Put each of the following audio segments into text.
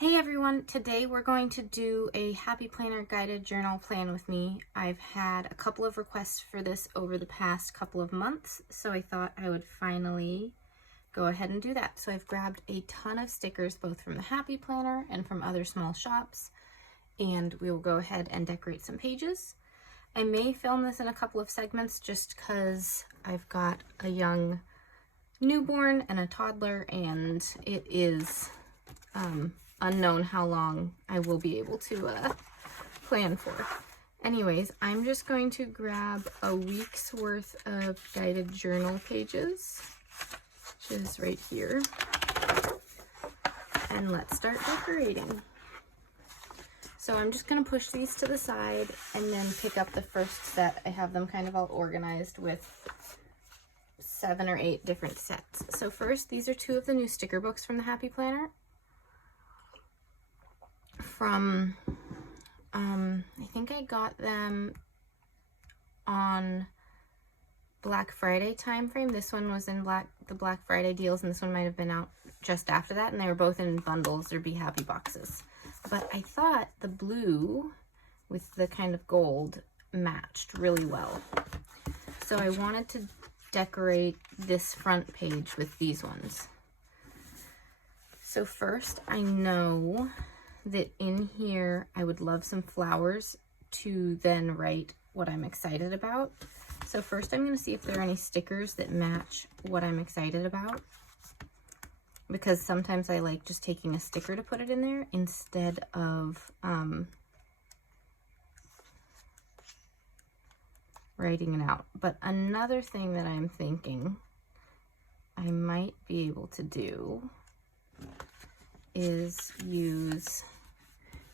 Hey everyone, today we're going to do a Happy Planner guided journal plan with me. I've had a couple of requests for this over the past couple of months, so I thought I would finally go ahead and do that. So I've grabbed a ton of stickers, both from the Happy Planner and from other small shops, and we will go ahead and decorate some pages. I may film this in a couple of segments just because I've got a young newborn and a toddler, and it is unknown how long I will be able to plan for. Anyways, I'm just going to grab a week's worth of guided journal pages, which is right here, and let's start decorating. So I'm just going to push these to the side and then pick up the first set. I have them kind of all organized with 7 or 8 different sets. So first, these are 2 of the new sticker books from the Happy Planner. From, I think I got them on Black Friday time frame. This one was in the Black Friday deals, and this one might have been out just after that, and they were both in bundles or Be Happy boxes. But I thought the blue with the kind of gold matched really well. So I wanted to decorate this front page with these ones. So first, I know that in here I would love some flowers to then write what I'm excited about. So first I'm going to see if there are any stickers that match what I'm excited about, because sometimes I like just taking a sticker to put it in there instead of writing it out. But another thing that I'm thinking I might be able to do is use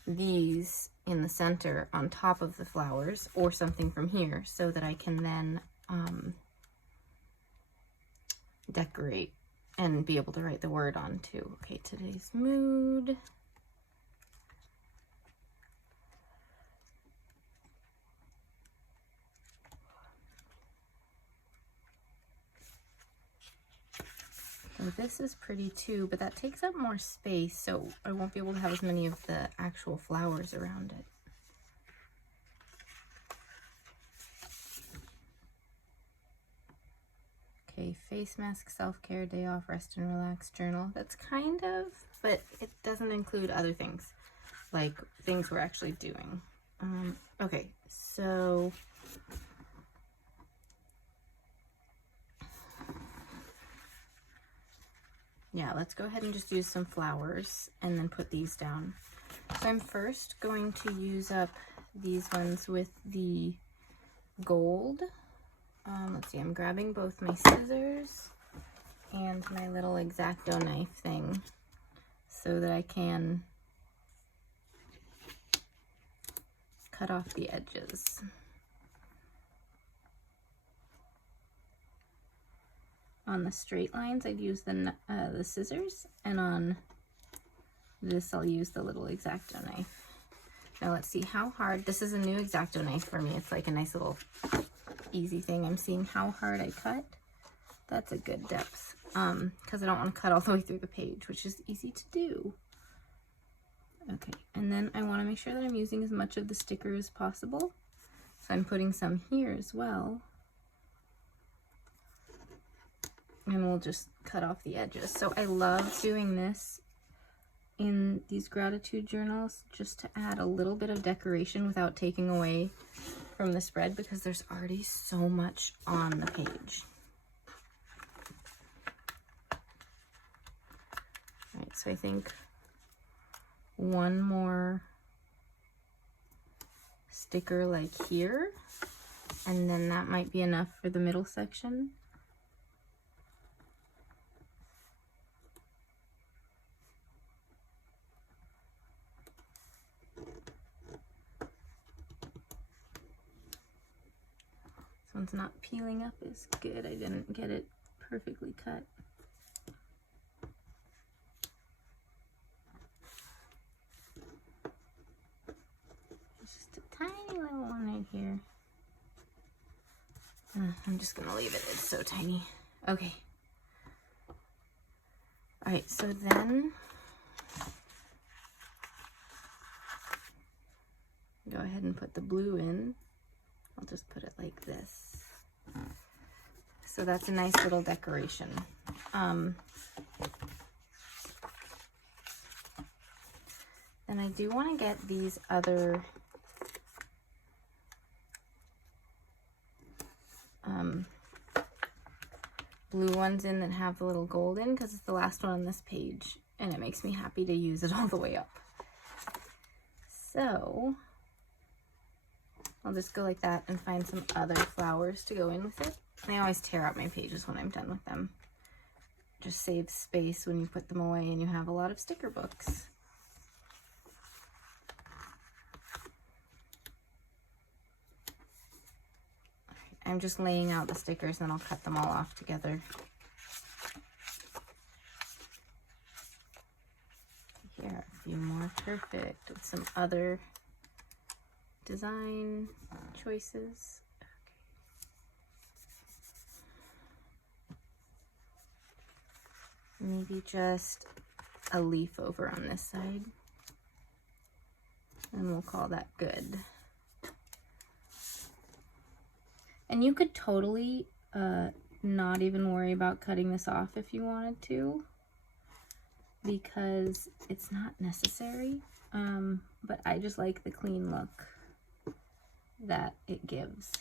these in the center on top of the flowers, or something from here, so that I can then decorate and be able to write the word on too. Okay, today's mood. Oh, this is pretty too, but that takes up more space, so I won't be able to have as many of the actual flowers around it. Okay, face mask, self-care, day off, rest and relax, journal. That's kind of, but it doesn't include other things, like things we're actually doing. Okay, so yeah, let's go ahead and just use some flowers and then put these down. So I'm first going to use up these ones with the gold. Let's see, I'm grabbing both my scissors and my little X-Acto knife thing so that I can cut off the edges. On the straight lines, I'd use the scissors, and on this, I'll use the little X-Acto knife. Now let's see how hard, this is a new X-Acto knife for me. It's like a nice little easy thing. I'm seeing how hard I cut. That's a good depth, because I don't want to cut all the way through the page, which is easy to do. Okay, and then I want to make sure that I'm using as much of the sticker as possible. So I'm putting some here as well. And we'll just cut off the edges. So I love doing this in these gratitude journals, just to add a little bit of decoration without taking away from the spread, because there's already so much on the page. All right, so I think one more sticker like here, and then that might be enough for the middle section. One's not peeling up as good. I didn't get it perfectly cut. It's just a tiny little one right here. I'm just gonna leave it. It's so tiny. Okay. All right, so then ahead and put the blue in. I'll just put it like this. So that's a nice little decoration. Then I do want to get these other blue ones in that have the little gold in, because it's the last one on this page and it makes me happy to use it all the way up. So I'll just go like that and find some other flowers to go in with it. I always tear out my pages when I'm done with them. Just saves space when you put them away and you have a lot of sticker books. I'm just laying out the stickers and I'll cut them all off together. Here are a few more, perfect, with some other design choices. Okay. Maybe just a leaf over on this side. And we'll call that good. And you could totally not even worry about cutting this off if you wanted to, because it's not necessary. But I just like the clean look that it gives.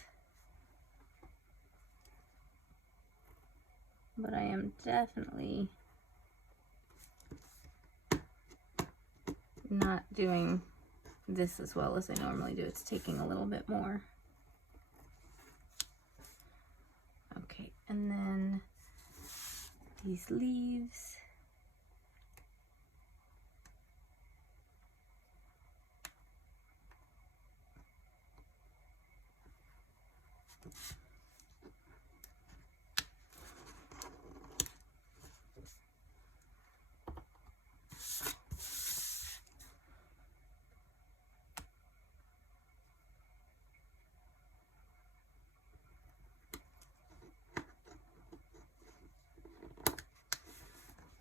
But I am definitely not doing this as well as I normally do. It's taking a little bit more. Okay, and then these leaves.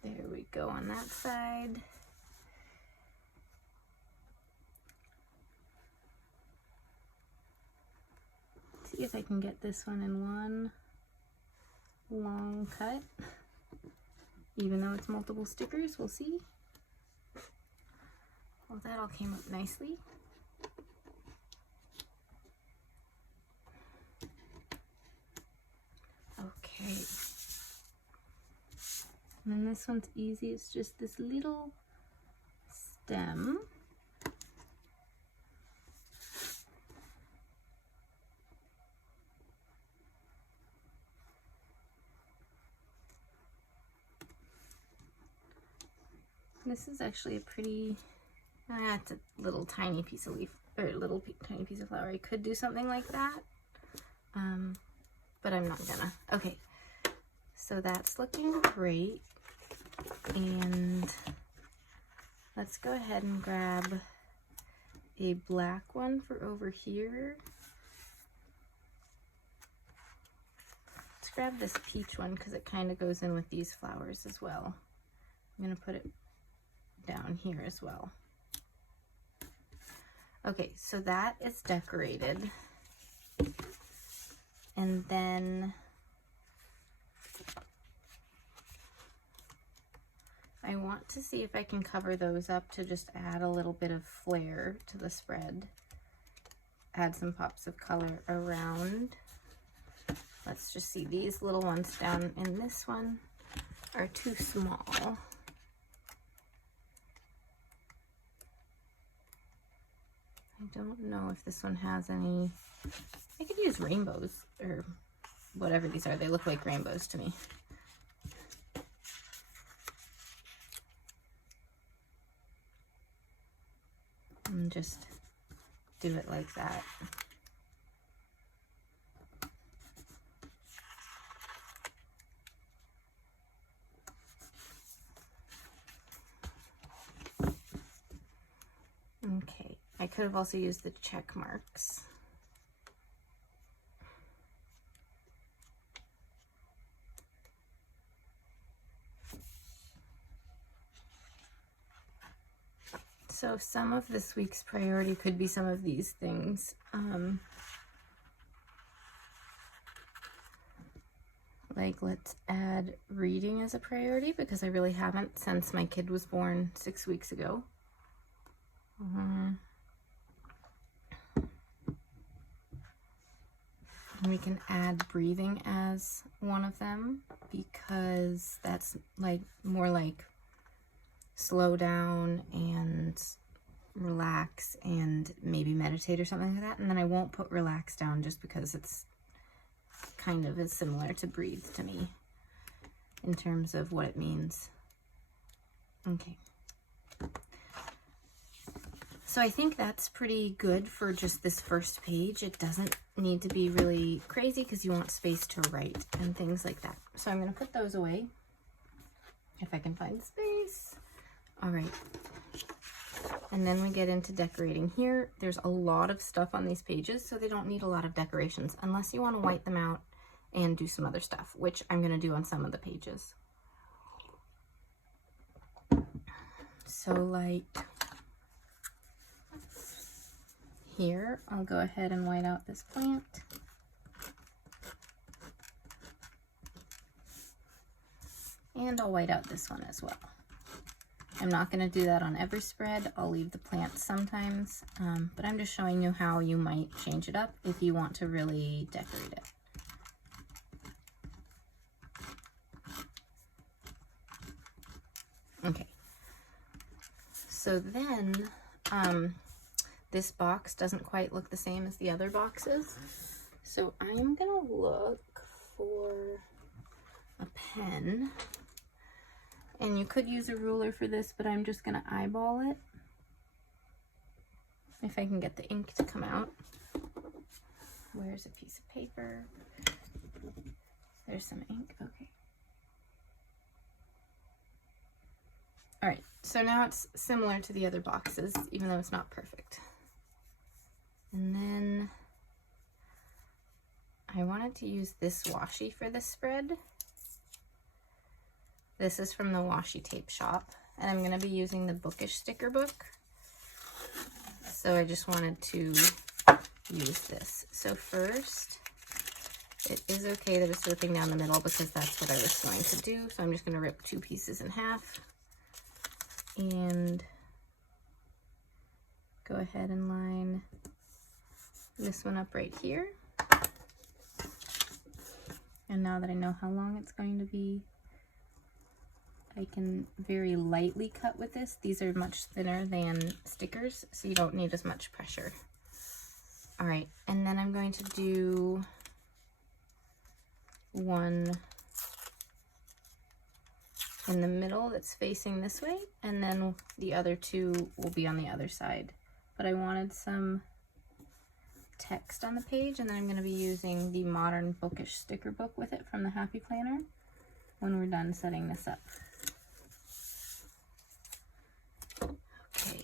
There we go on that side. See if I can get this one in one long cut, even though it's multiple stickers. We'll see. Well, that all came up nicely. Okay. And then this one's easy. It's just this little stem. This is actually a pretty, it's a little tiny piece of leaf, or tiny piece of flower. I could do something like that, but I'm not gonna. Okay, so that's looking great. And let's go ahead and grab a black one for over here. Let's grab this peach one because it kind of goes in with these flowers as well. I'm gonna put it down here as well. Okay, so that is decorated. And then I want to see if I can cover those up to just add a little bit of flair to the spread. Add some pops of color around. Let's just see, these little ones down in this one are too small. I don't know if this one has any. I could use rainbows or whatever these are. They look like rainbows to me. And just do it like that. Okay, I could have also used the check marks. So some of this week's priority could be some of these things. Like, let's add reading as a priority, because I really haven't since my kid was born 6 weeks ago. And we can add breathing as one of them, because that's like more like slow down and relax and maybe meditate or something like that. And then I won't put relax down just because it's kind of is similar to breathe to me in terms of what it means. Okay. So I think that's pretty good for just this first page. It doesn't need to be really crazy because you want space to write and things like that. So I'm going to put those away if I can find space. All right. And then we get into decorating here. There's a lot of stuff on these pages, so they don't need a lot of decorations unless you want to white them out and do some other stuff, which I'm going to do on some of the pages. So like here, I'll go ahead and white out this plant. And I'll white out this one as well. I'm not going to do that on every spread. I'll leave the plants sometimes, but I'm just showing you how you might change it up if you want to really decorate it. Okay, so then this box doesn't quite look the same as the other boxes, so I'm gonna look for a pen, and you could use a ruler for this, but I'm just gonna eyeball it if I can get the ink to come out. Where's a piece of paper? There's some ink. Okay. All right, so now it's similar to the other boxes, even though it's not perfect. And then I wanted to use this washi for this spread. This is from the washi tape shop, and I'm going to be using the Bookish sticker book. So I just wanted to use this. So first, it is okay that it's ripping down the middle because that's what I was going to do. So I'm just going to rip 2 pieces in half and go ahead and line this one up right here. And now that I know how long it's going to be, I can very lightly cut with this. These are much thinner than stickers, so you don't need as much pressure. All right, and then I'm going to do one in the middle that's facing this way, and then the other 2 will be on the other side. But I wanted some text on the page, and then I'm going to be using the Modern Bookish sticker book with it from the Happy Planner when we're done setting this up. Okay.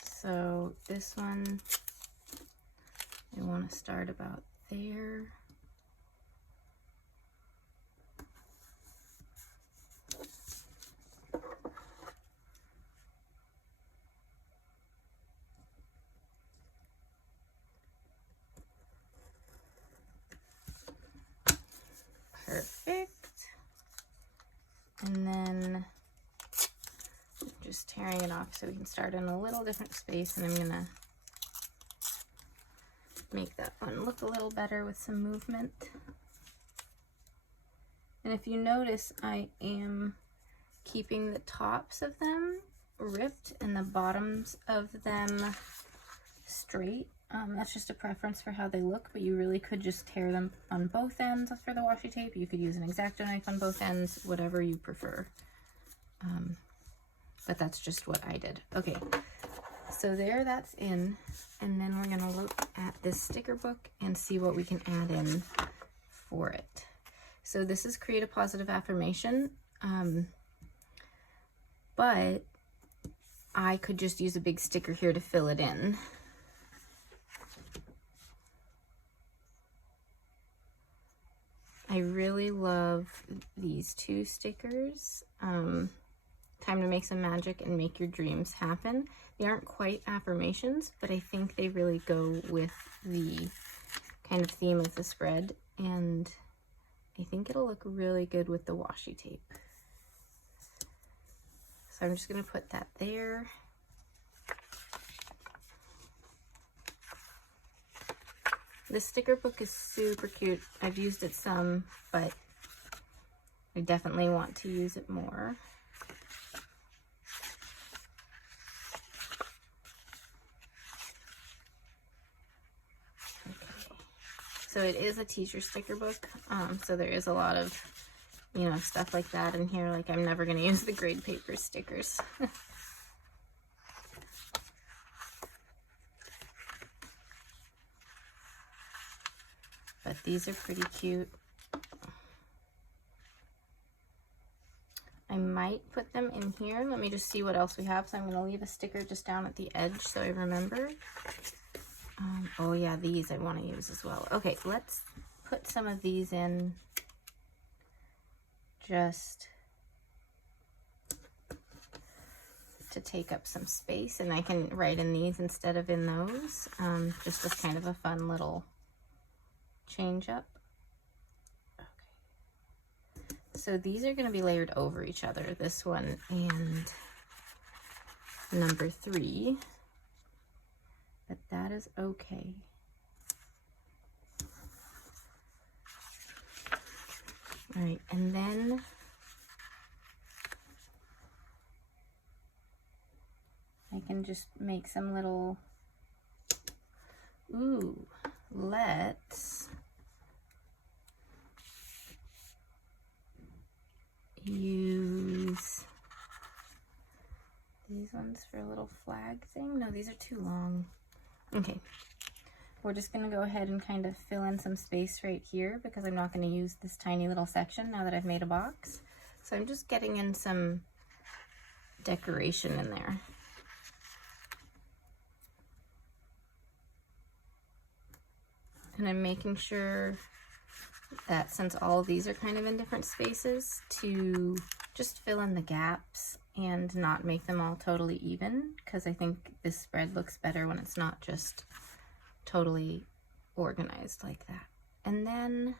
So this one, I want to start about there. Perfect. And then just tearing it off so we can start in a little different space, and I'm gonna make that one look a little better with some movement. And if you notice, I am keeping the tops of them ripped and the bottoms of them straight. That's just a preference for how they look, but you really could just tear them on both ends for the washi tape. You could use an X-Acto knife on both ends, whatever you prefer. But that's just what I did. Okay, so there, that's in. And then we're gonna look at this sticker book and see what we can add in for it. So this is Create a Positive Affirmation, but I could just use a big sticker here to fill it in. I really love these two stickers. Time to make some magic and make your dreams happen. They aren't quite affirmations, but I think they really go with the kind of theme of the spread, and I think it'll look really good with the washi tape. So I'm just going to put that there. This sticker book is super cute. I've used it some, but I definitely want to use it more. Okay. So it is a teacher sticker book, so there is a lot of, you know, stuff like that in here. Like, I'm never going to use the grade paper stickers. But these are pretty cute. I might put them in here. Let me just see what else we have. So I'm going to leave a sticker just down at the edge so I remember. Oh yeah, these I want to use as well. Okay, let's put some of these in just to take up some space, and I can write in these instead of in those, just as kind of a fun little change up. Okay, so these are going to be layered over each other, this one and number 3, but that is okay. All right, and then I can just make some little, ooh, let's use these ones for a little flag thing. No, these are too long. Okay, we're just going to go ahead and kind of fill in some space right here because I'm not going to use this tiny little section now that I've made a box. So I'm just getting in some decoration in there. And I'm making sure that since all of these are kind of in different spaces, to just fill in the gaps and not make them all totally even, because I think this spread looks better when it's not just totally organized like that. And then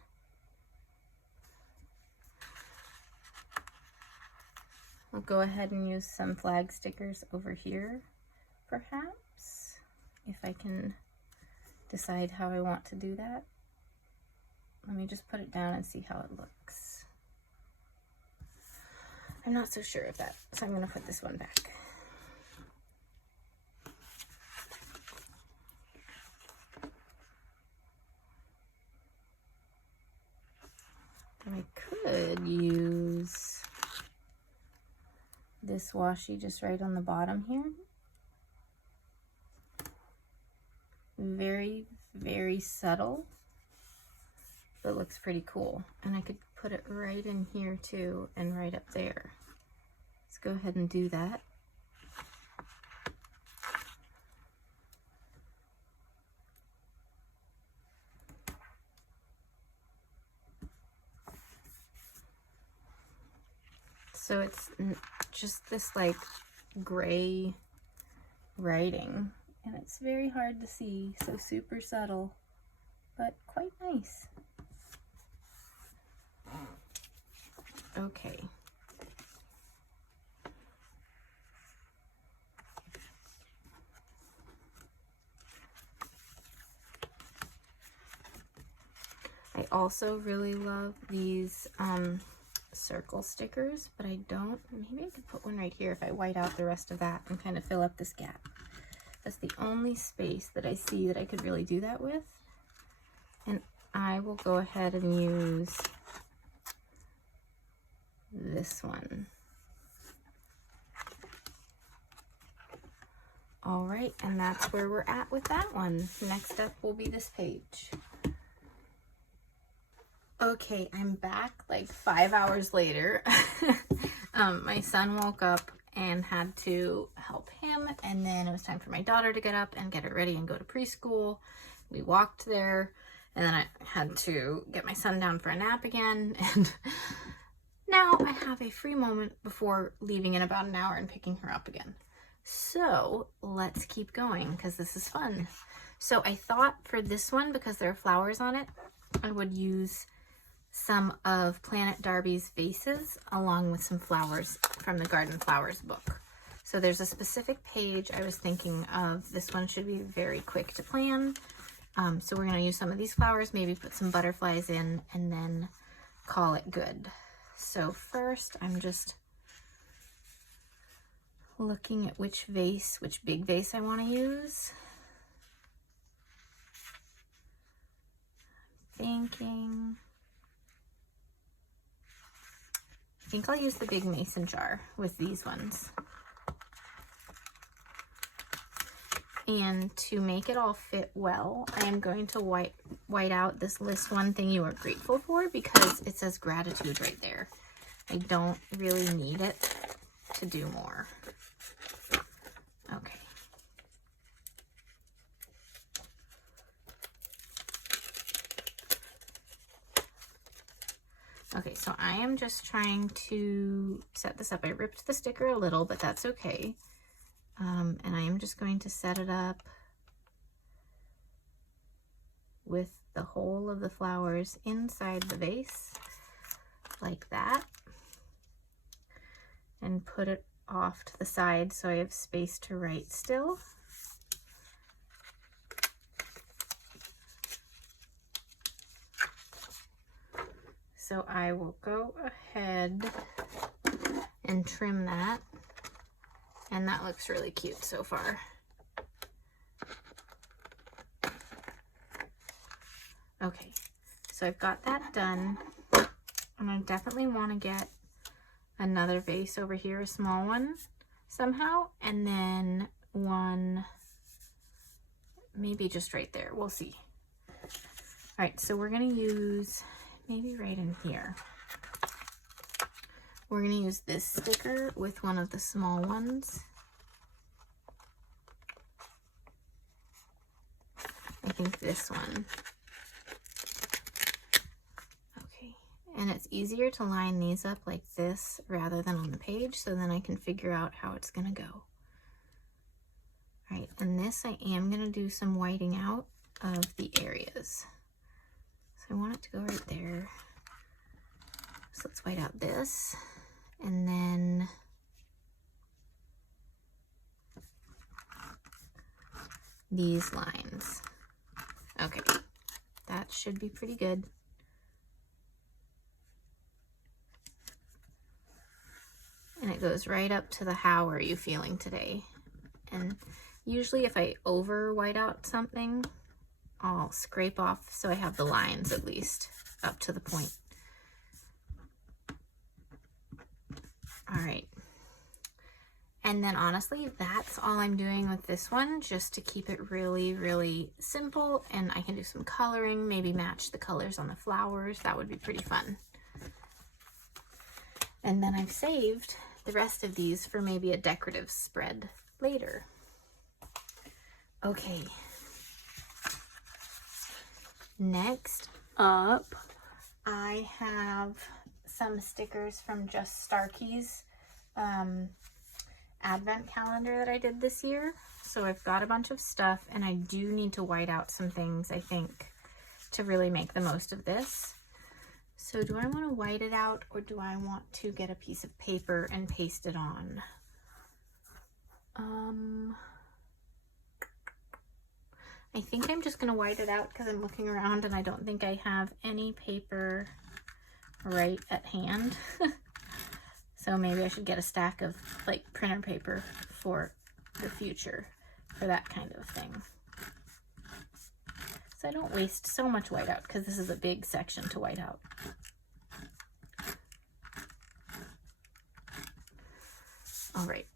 I'll go ahead and use some flag stickers over here, perhaps, if I can decide how I want to do that. Let me just put it down and see how it looks. I'm not so sure of that, so I'm going to put this one back. I could use this washi just right on the bottom here. Very, very subtle, but looks pretty cool. And I could put it right in here too, and right up there. Let's go ahead and do that. So it's just this like gray writing, and it's very hard to see, so super subtle, but quite nice. Okay. I also really love these circle stickers, but I don't, maybe I could put one right here if I white out the rest of that and kind of fill up this gap. That's the only space that I see that I could really do that with. And I will go ahead and use this one. All right, and that's where we're at with that one. Next up will be this page. Okay, I'm back like 5 hours later. My son woke up and had to help him, and then it was time for my daughter to get up and get her ready and go to preschool. We walked there, And then I had to get my son down for a nap again, and now I have a free moment before leaving in about an hour and picking her up again. So let's keep going because this is fun. So I thought for this one, because there are flowers on it, I would use some of Plan.It Darbi's vases along with some flowers from the Garden Flowers book. So there's a specific page I was thinking of. This one should be very quick to plan. So we're going to use some of these flowers, maybe put some butterflies in, and then call it good. So first I'm just looking at which big vase I want to use. I think I'll use the big mason jar with these ones. And to make it all fit well, I am going to white out this list one thing you are grateful for, because it says gratitude right there. I don't really need it to do more. Okay. Okay, so I am just trying to set this up. I ripped the sticker a little, but that's okay. And I am just going to set it up with the whole of the flowers inside the vase, like that, and put it off to the side so I have space to write still. So I will go ahead and trim that. And that looks really cute so far. Okay, so I've got that done. And I definitely want to get another vase over here, a small one somehow. And then one, maybe just right there. We'll see. All right, so we're going to use, maybe right in here. We're going to use this sticker with one of the small ones. I think this one. Okay, and it's easier to line these up like this rather than on the page, so then I can figure out how it's going to go. All right, and this I am going to do some whiting out of the areas. So I want it to go right there. So let's white out this. And then these lines. Okay, that should be pretty good. And it goes right up to the how are you feeling today. And usually if I over white out something, I'll scrape off so I have the lines at least up to the point. All right, and then honestly, that's all I'm doing with this one, just to keep it really, really simple, and I can do some coloring, maybe match the colors on the flowers. That would be pretty fun. And then I've saved the rest of these for maybe a decorative spread later. Okay, next up, I have some stickers from just Starkey's advent calendar that I did this year. So I've got a bunch of stuff, and I do need to white out some things, I think, to really make the most of this. So do I want to white it out, or do I want to get a piece of paper and paste it on? I think I'm just going to white it out because I'm looking around and I don't think I have any paper right at hand. So maybe I should get a stack of like printer paper for the future for that kind of thing. So I don't waste so much whiteout, because this is a big section to white out. All right.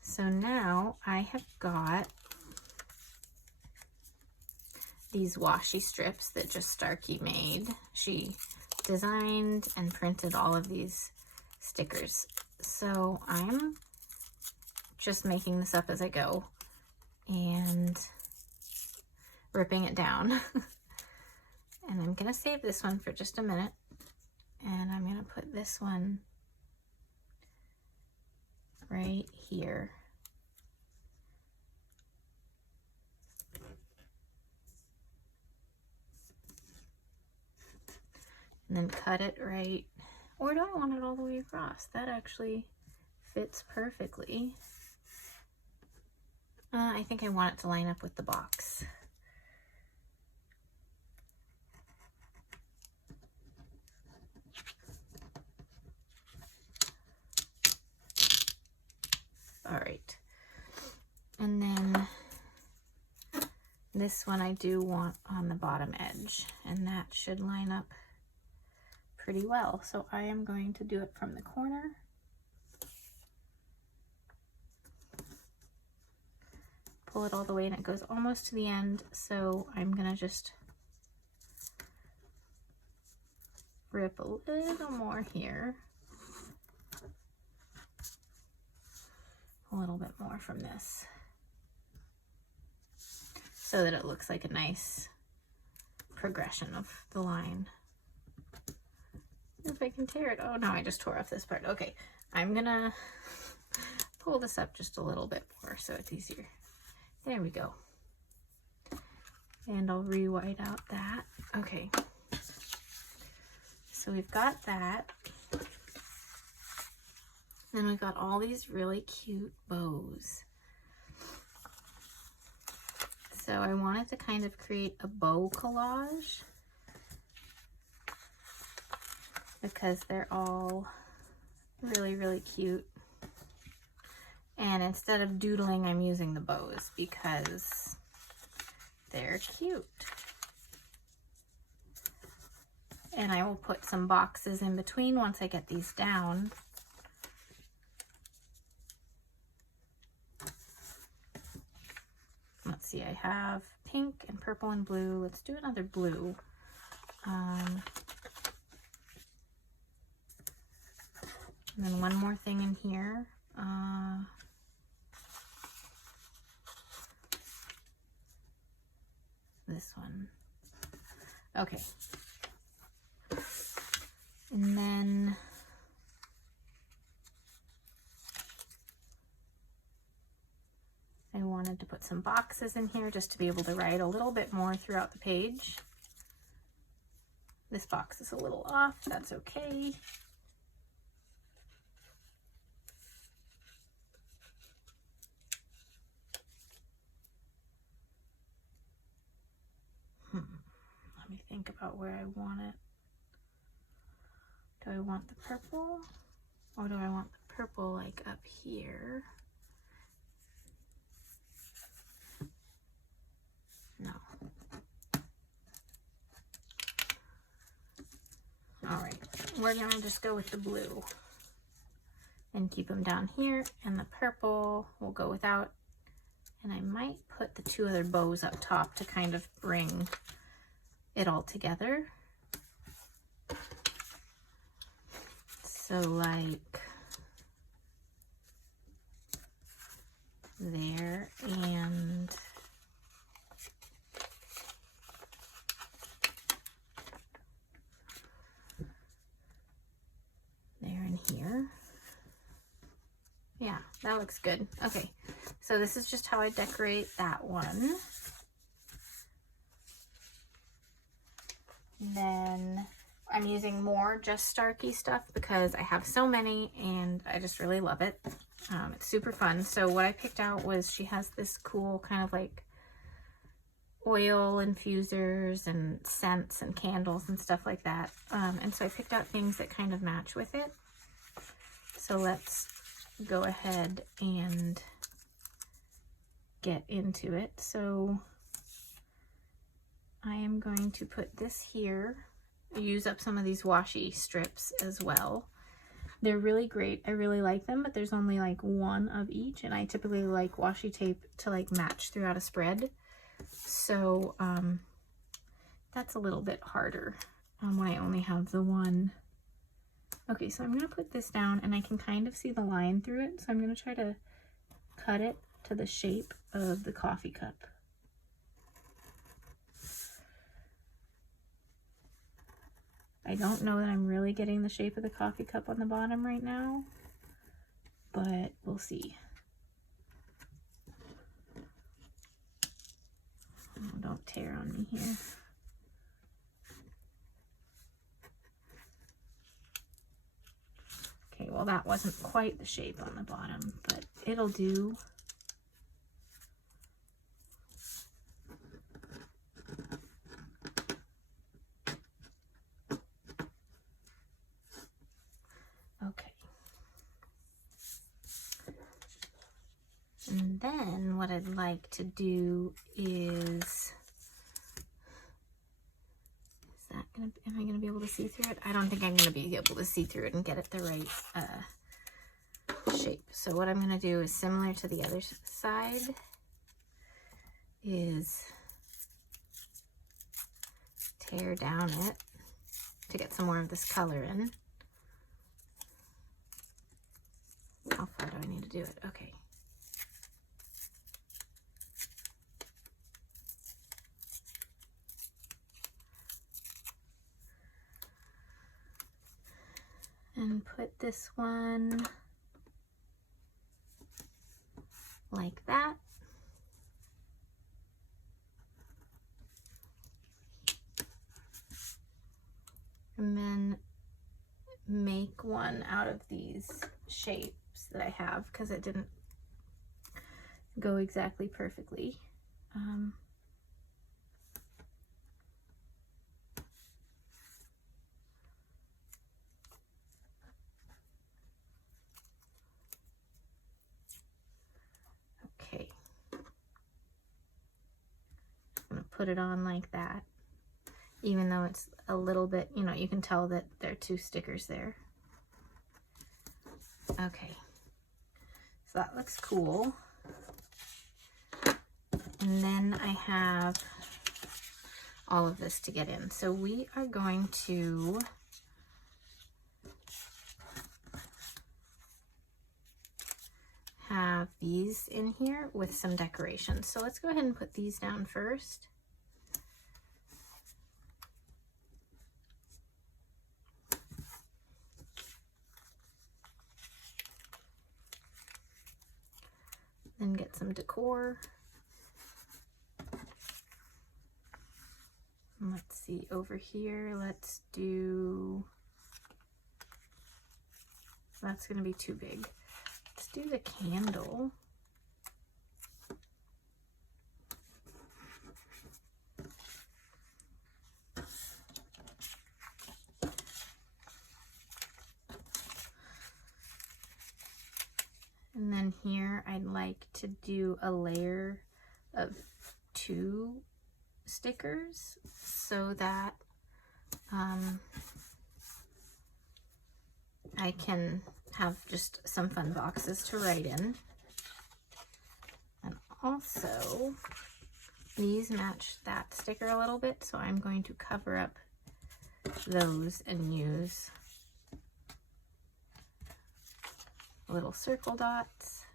So now I have got these washi strips that just Starkey made. She designed and printed all of these stickers. So I'm just making this up as I go. And ripping it down. And I'm gonna save this one for just a minute. And I'm gonna put this one right here. And then cut it right, or do I want it all the way across? That actually fits perfectly. I think I want it to line up with the box. All right, and then this one I do want on the bottom edge, and that should line up pretty well. So I am going to do it from the corner. Pull it all the way, and it goes almost to the end. So I'm gonna just rip a little more here. A little bit more from this, so that it looks like a nice progression of the line. If I can tear it. Oh no, I just tore off this part. Okay, I'm gonna pull this up just a little bit more so it's easier. There we go. And I'll re-white out that. Okay, so we've got that. Then we've got all these really cute bows. So I wanted to kind of create a bow collage because they're all really, really cute. And instead of doodling, I'm using the bows because they're cute. And I will put some boxes in between once I get these down. Let's see, I have pink and purple and blue. Let's do another blue. And then one more thing in here. This one. Okay. And then I wanted to put some boxes in here just to be able to write a little bit more throughout the page. This box is a little off, that's okay. Let me think about where I want it. Do I want the purple, or do I want the purple like up here? No. All right, we're gonna just go with the blue and keep them down here, and the purple will go without. And I might put the two other bows up top to kind of bring it all together. So like there and there and here. Yeah, that looks good. Okay, so this is just how I decorate that one. Then I'm using more just Starkey stuff because I have so many and I just really love it. It's super fun. So what I picked out was she has this cool kind of like oil infusers and scents and candles and stuff like that. And so I picked out things that kind of match with it. So let's go ahead and get into it. So I am going to put this here, use up some of these washi strips as well. They're really great. I really like them, but there's only like one of each, and I typically like washi tape to like match throughout a spread. So that's a little bit harder when I only have the one. Okay, so I'm gonna put this down and I can kind of see the line through it. So I'm gonna try to cut it to the shape of the coffee cup. I don't know that I'm really getting the shape of the coffee cup on the bottom right now, but we'll see. Oh, don't tear on me here. Okay, well that wasn't quite the shape on the bottom, but it'll do. Okay. And then what I'd like to do is that gonna, am I gonna be able to see through it? I don't think I'm gonna be able to see through it and get it the right shape. So what I'm gonna do is similar to the other side, is tear down it to get some more of this color in. How far do I need to do it? Okay. And put this one like that. And then make one out of these shapes that I have because it didn't go exactly perfectly. Okay. I'm gonna put it on like that, even though it's a little bit, you know, you can tell that there are two stickers there. Okay, so that looks cool. And then I have all of this to get in. So we are going to have these in here with some decorations. So let's go ahead and put these down first. Then get some decor. Let's see, over here, let's do, that's gonna be too big. Let's do the candle. And then here, I'd like to do a layer of 2 stickers so that I can have just some fun boxes to write in. And also, these match that sticker a little bit, so I'm going to cover up those and use little circle dots.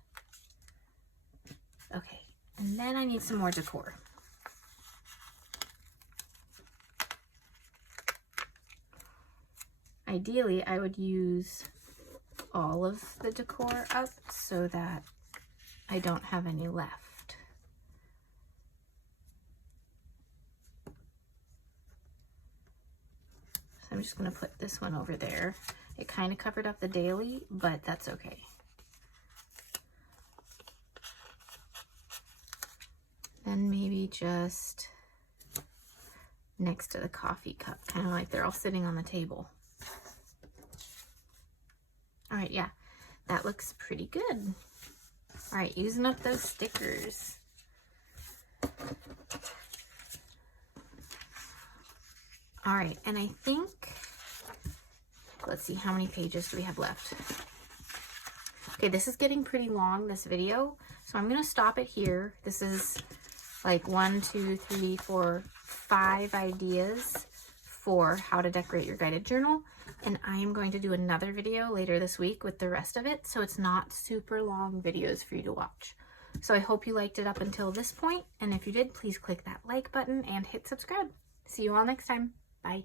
Okay, and then I need some more decor. Ideally, I would use all of the decor up so that I don't have any left. So I'm just going to put this one over there. It kind of covered up the daily, but that's okay. Then maybe just next to the coffee cup, kind of like they're all sitting on the table. All right, yeah, that looks pretty good. All right, using up those stickers. All right, and I think, let's see, how many pages do we have left? Okay, this is getting pretty long, this video, so I'm gonna stop it here. This is like 1, 2, 3, 4, 5 ideas for how to decorate your guided journal. And I am going to do another video later this week with the rest of it, so it's not super long videos for you to watch. So I hope you liked it up until this point, and if you did, please click that like button and hit subscribe. See you all next time. Bye.